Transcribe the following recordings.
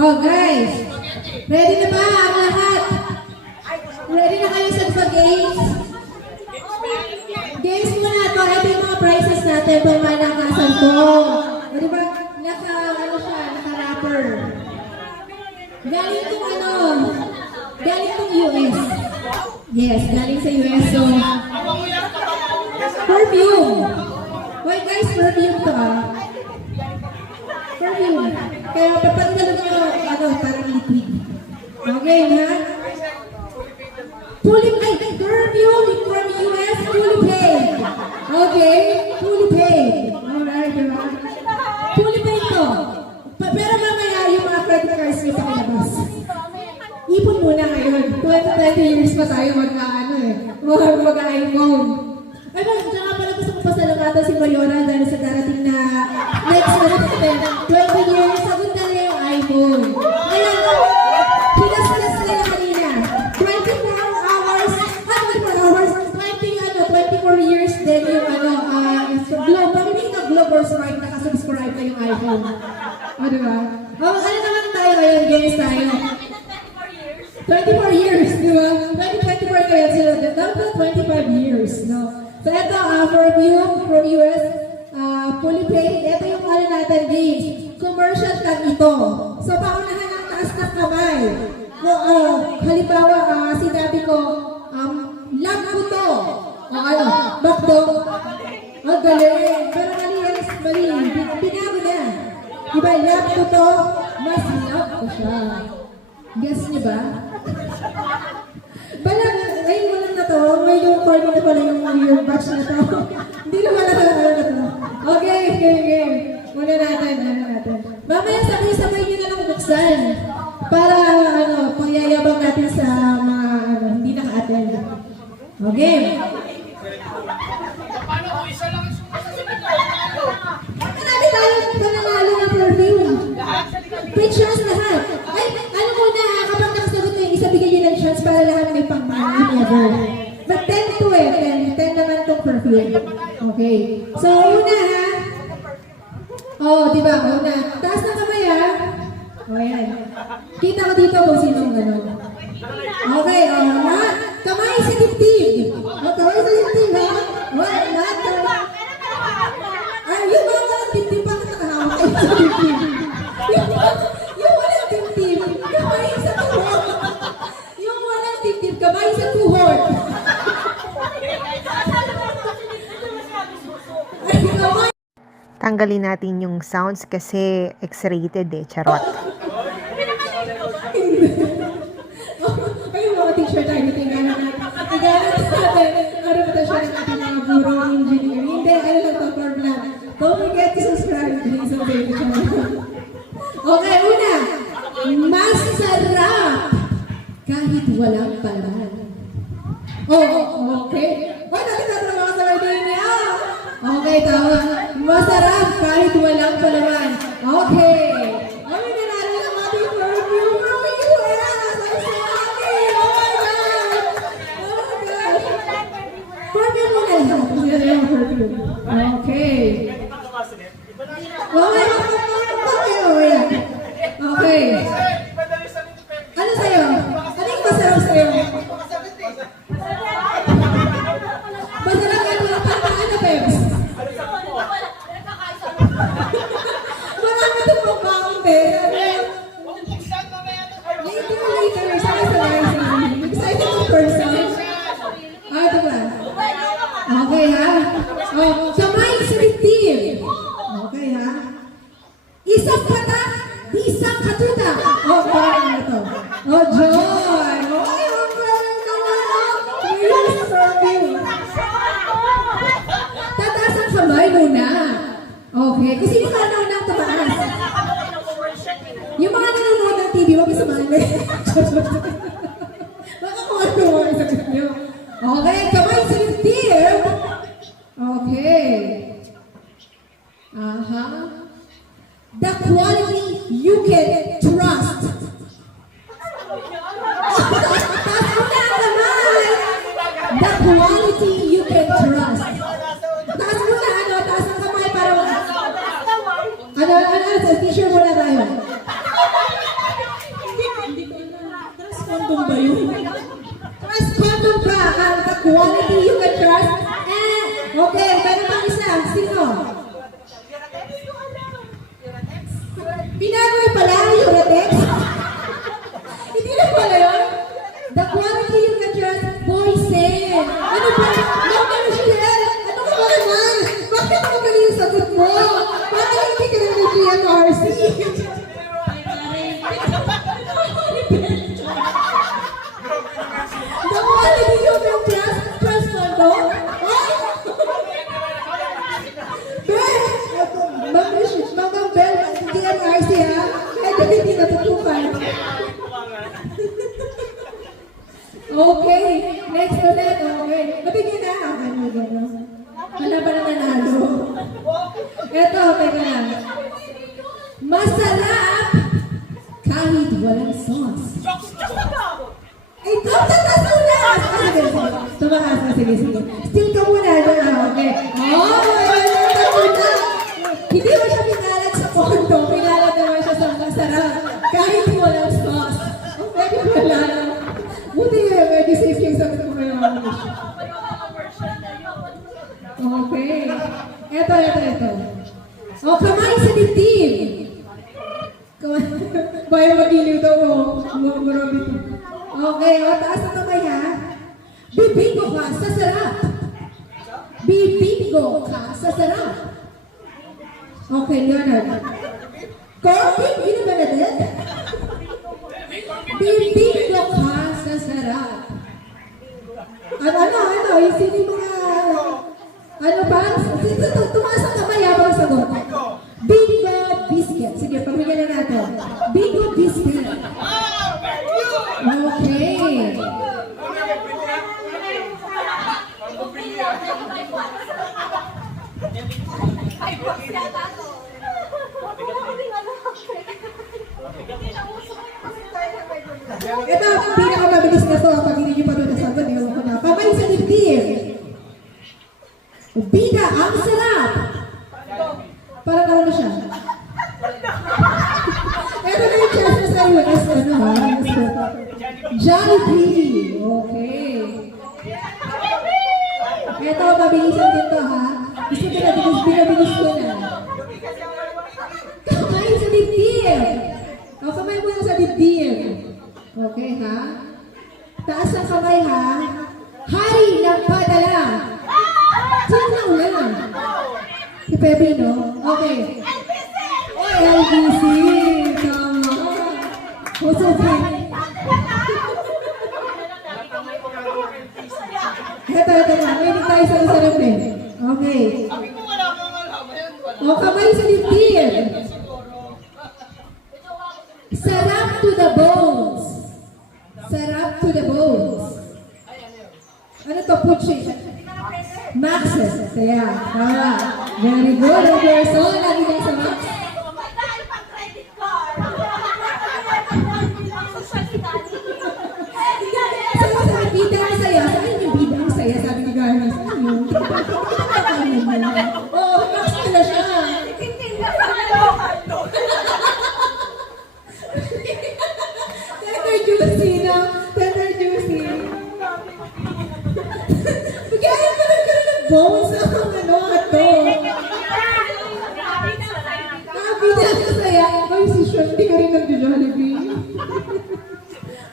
Oh guys, ready na ba ang lahat? Ready na kayo sa games? Games muna ito. Ito yung mga prizes natin kung may nakasampung. O diba, naka-rapper. Galing tong US. Yes, galing sa US. So, perfume. Wait guys, perfume to Perfume. Kaya papagdalo nyo, parang liquid. Okay, ha? Perfume from US, fully paid. Okay? Fully paid. Alright, diba? Fully paid to. Pero mamaya yung mga credit cards nyo pakilabas. Ipon muna ngayon. 20 years pa tayo mag-iPhone. Ay ba, saka pala gusto ko pasalamatan si Mayora dahil sa darating na next month 20 years, sagot na yung iPhone. Kaya, pinas-pinas nila kanina. 24 hours, 24 years din yung Globe. Pag-ibig na Globe or Smart, nakasubscribe na yung iPhone. O, diba? Ano naman tayo ngayon? Games tayo. 24 years, di ba? 2024 kaya sila. Dapat 25 years, no? So, ito, perfume from US, fully paid. Ito yung natin, games. Commercial tag ito. So, paunahan ang taas ng kamay. Halimbawa, sinabi ko, love ko to. Bakdo. Galing. Pero mali. Binago na. Diba, love ko to, mas love ko siya. Guess niyo ba? Walang na to. May yung corner na pala yung batch na to. Hindi naman na to. Okay. Muna natin. Mamaya sabay-sabay nyo na lang buksan. Para, pangyayabang natin sa mga, hindi naka-attend. Okay. Paano kung isa lang yung sumasasagot? Marami tayong pananalo ng perfume. Pictures lahat. Ay, alam mo na, kapag nakasagot mo yung isa, bigyan nyo ng chance para lahat may pang-money ever. But 10 to 10 naman itong perfume. Okay. So, una ha. Diba? Una. Taas ng kamay ha. Ayan. Kita ko dito kung sinong gano'n. Okay, lahat. Kamay sa dibdib. Kamay sa dibdib ha. Lahat kamay. Yung mga walang dibdib, bakit nakahawak kayo sa dibdib? Yung walang dibdib, kamay sa tuhod. Yung walang dibdib, kamay sa tuhod. Tanggalin natin yung sounds kasi X-rated charot. Ay, mga t-shirt tayo, tingnan natin. Ano ba siya ng ating mga guro engineer? Hindi, lang to for vlog. Don't forget to subscribe, please. Okay, una. Masarap kahit walang palaman. Okay. Nakita na mga sabihin niya. Okay, tama. Masarap kahit walang palaman. Okay. May nanalo ng ating perfume from US. I'm so happy. Oh my God. Perfume mo na lang. Okay. Okay. Ano sa'yo? Ano yung masarap sa'yo? Masarap ka ito. Ano, Peps? Marami itong pagbaon, Peps. Later. Saka sa live. Excited ang person. Ito ba? Okay, ha? Kamay sa dibdib. Okay, ha? Isang patak, isang katuta. Parang ito. John. Ang galing naman. Yes, perfume. Tataas ang kamay muna. Okay. Kasi yung mga naunang tumaas. Yung mga nanonood ng TV, wag sa mga baka kung ano ang sagot nyo. Okay, kamay sa dibdib. Okay. The quality you can trust. The quality you can trust. Taas mo na, taas ang kamay para sa t-shirt muna tayo. you can trust. Okay, meron pang isa. Sino? Binago yung pala, Uratex? Hindi na pala yun? The quality you can trust, Boysen. Ano ba? Mama Michelle, ano ka ba naman? Bakit ako mali yung sagot mo? Bakit hindi ka naman ng GMRC? The quality you can trust mo mo? Mama Bell, GMRC ha? Kahit hindi natutukan. Okay, next ulit. Okay. Nabigyan na. Ano gano'n? Wala pa na nanalo. Ito, teka lang. Masarap kahit walang sauce. Ay, tatatas! Sige, tumakas na. Sige. Still ka muna. Okay. Hindi mo siya pinalat sa kondo. Pinalat naman siya sa masarap kahit walang sauce. Okay, wala. Buti nga, medyo safe yung sagot ko kayo. Okay. Ito. O, kamay sa dibdib. Bayo mag-iliw daw mo. Marami ito. Okay, o, taas na kamay ha. Bibingo ka sa sarap. Bibingo ka sa sarap. Okay, Leonard. Corping, yun ba na din? Bibingo ka sa sarap. Ano, yung sino yung mga, ano ba? Tumaas ang kamay habang sagot. Bingo biscuit. Sige, pamilya na natin. Bingo biscuit. Okay. Ito, pinakamabilis na to. Pag hindi nyo pa doon nasagot, hindi ko na. Kamay sa dibdib. Bida, ang sarap. Parang ano siya. Ito na yung chance na sa US. Ano ha? Jollibee. Okay. Ito, mabilisan din to ha. Gusto ko na, binabilis ko na. Kamay sa dibdib. O, kamay mo na sa dibdib. Okay, ha? Taas ang kamay, ha? Hari ng padala. Sino na ulan? Si Pepe, no? Okay. Oy, LBC. Tama. Husukin. Ito na. May tayo sa sarap eh. Okay. O, kamay sa dibdib. Sarap to the bones. Sarap to the bones. Ano to? Puchi. Maxes. Kaya. Very good. Okay. So, lagi lang sa Max. Sabi, bida ang saya. Saan yung bida ang saya? Sabi ni Garna. Saan yun? Oh, Max na siya. Tender juicy na. Tender juicy. Bigyan pa rin ka rin ng bones ang ato. Nakabida ka saya. Ay, si Sean, hindi ka rin nag-Jollibee.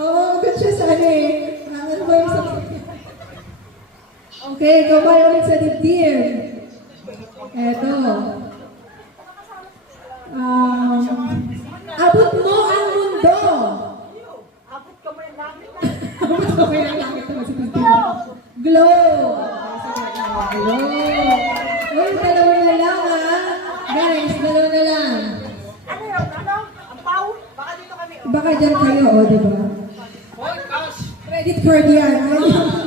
Oo, good siya sa ano eh. Ano ba yung sa... Okay, gawin ulit sa dibdib. Eto. Abot mo ang mundo. Abot kamay ang langit naman si Pinto. Glow. Glow. Uy, dalawa na lang ha. Guys, dalawa na lang. Ano yun? Ano? Ang pau? Baka dito kami. Baka dyan kayo, o, diba? Hoy, cash! Credit card yan.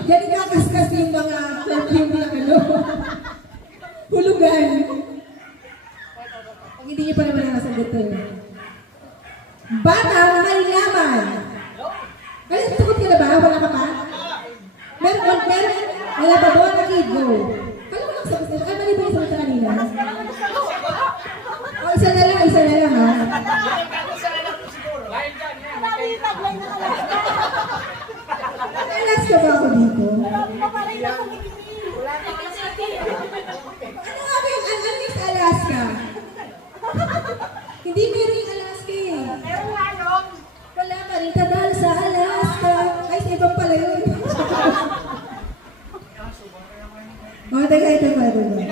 Yan kakaskas yung mga perfume na ano. Hulugan. Pag hindi niyo pa naman nakasagot to. Bata, may yaman. Ay, sagot ka na ba? Wala ka pa? Meron? Wala pa ba? Nakid, go. Kala mo lang sagot na. Ay, mali ba yung sagot na kanina? O, isa na lang ha. Relax ka ba ako dito? O, teka, ito pa, ito pa.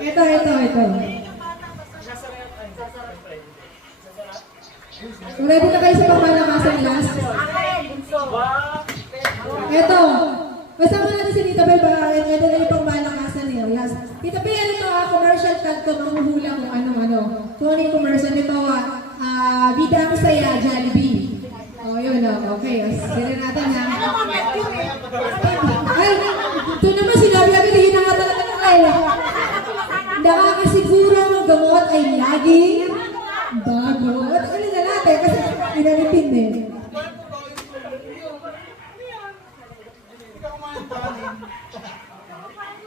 Ito. Ready na kayo sa pangmalakasan last? Ito. Kasama natin si Tita Bel, baka ito na yung pangmalakasan niya. Last. Tita Bel, ito commercial tag ko, mahuhula kung ano-ano. Kung ano yung commercial nito, Bidang Saya, Jollibee. O, yun o. Okay, sila natin ha. Ay, ito naman sinabi namin, hindi na nga talaga na kayo. Nakakasiguro ng gamot ay laging bago. At ano na natin, kasi inalipin eh.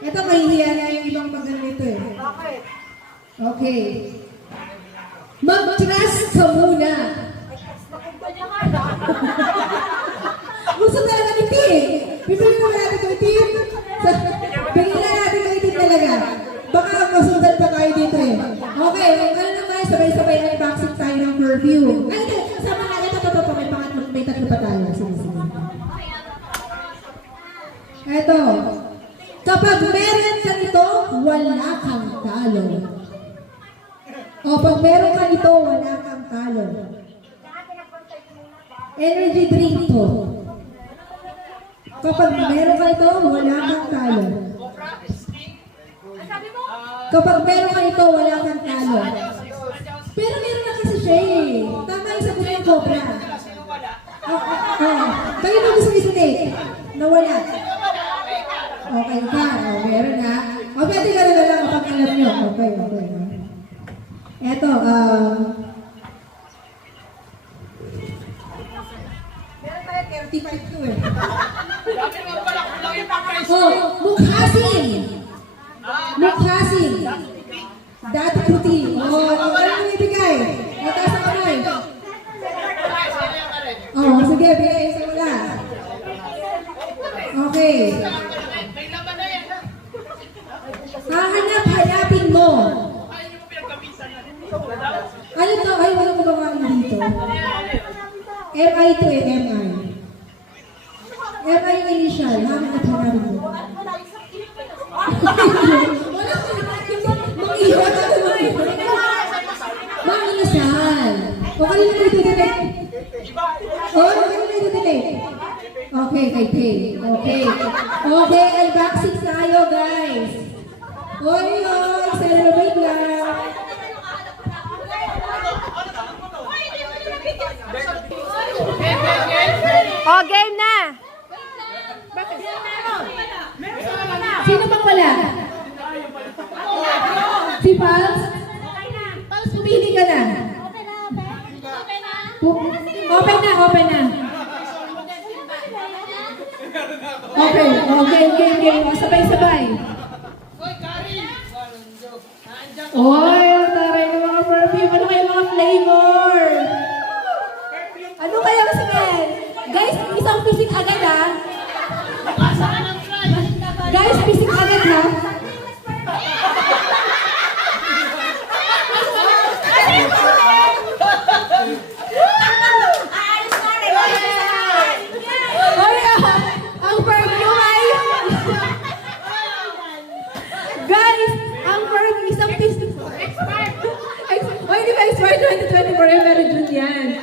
Ito, mahihiya na yung ibang maganito eh. Bakit? Okay. Mag-trust ka muna. Gusto talaga ni P. Bibili naman natin ito itim. Bigyan na natin ito itim talaga. Baka masundan pa tayo dito eh. Okay, ano naman, sabay-sabay unboxing tayo ng perfume. Ay, ito, sama na, ito, may pangatlo, may tatlo pa tayo. Sige. Ito, kapag meron ka nito, wala kang talo. O, pag meron ka nito, wala kang talo. Energy drink to. Kapag meron ka nito, wala kang talo. Kapag meron ka nito, wala kang talo. Pero meron na kasi siya eh. Tama yung sagot ng Cobra. Kayo ba gusto ni nawala? Okay ka. Meron na. O, pwede ka na lang kapag alam nyo. Okay. Eto, meron tayo 35 to eh. Oh, Mukhasin. Dati puti. Oh, ano yung ibigay? Mataas ang kamay. Oh, sige, bigay sa mula. Okay. Hanapin mo. Ano to? Ay, wala ko ba dito? MI to eh, MI. MI yung initial. Hanapin mo. Wala ko. Mag-iwan ako. Mag-initial. O kanina mo ito delete? Okay, kay Pay. Okay, unboxing tayo, guys. Oy, celebrate lang. O, game na! Sino bang wala? Si Pals? Pals, pumili ka na. Open na. Okay, game. Sabay-sabay. Oy, ang taray ng mga perfume. Ano kaya mga flavor? Ano kaya sabihin? Guys, isang pisik agad ha. Guys, pisik agad ha. Oy, ang perfume ay... Guys, ang perfume isang pisik... Expired! Oy, di ba expired 2024? Meron dun yan.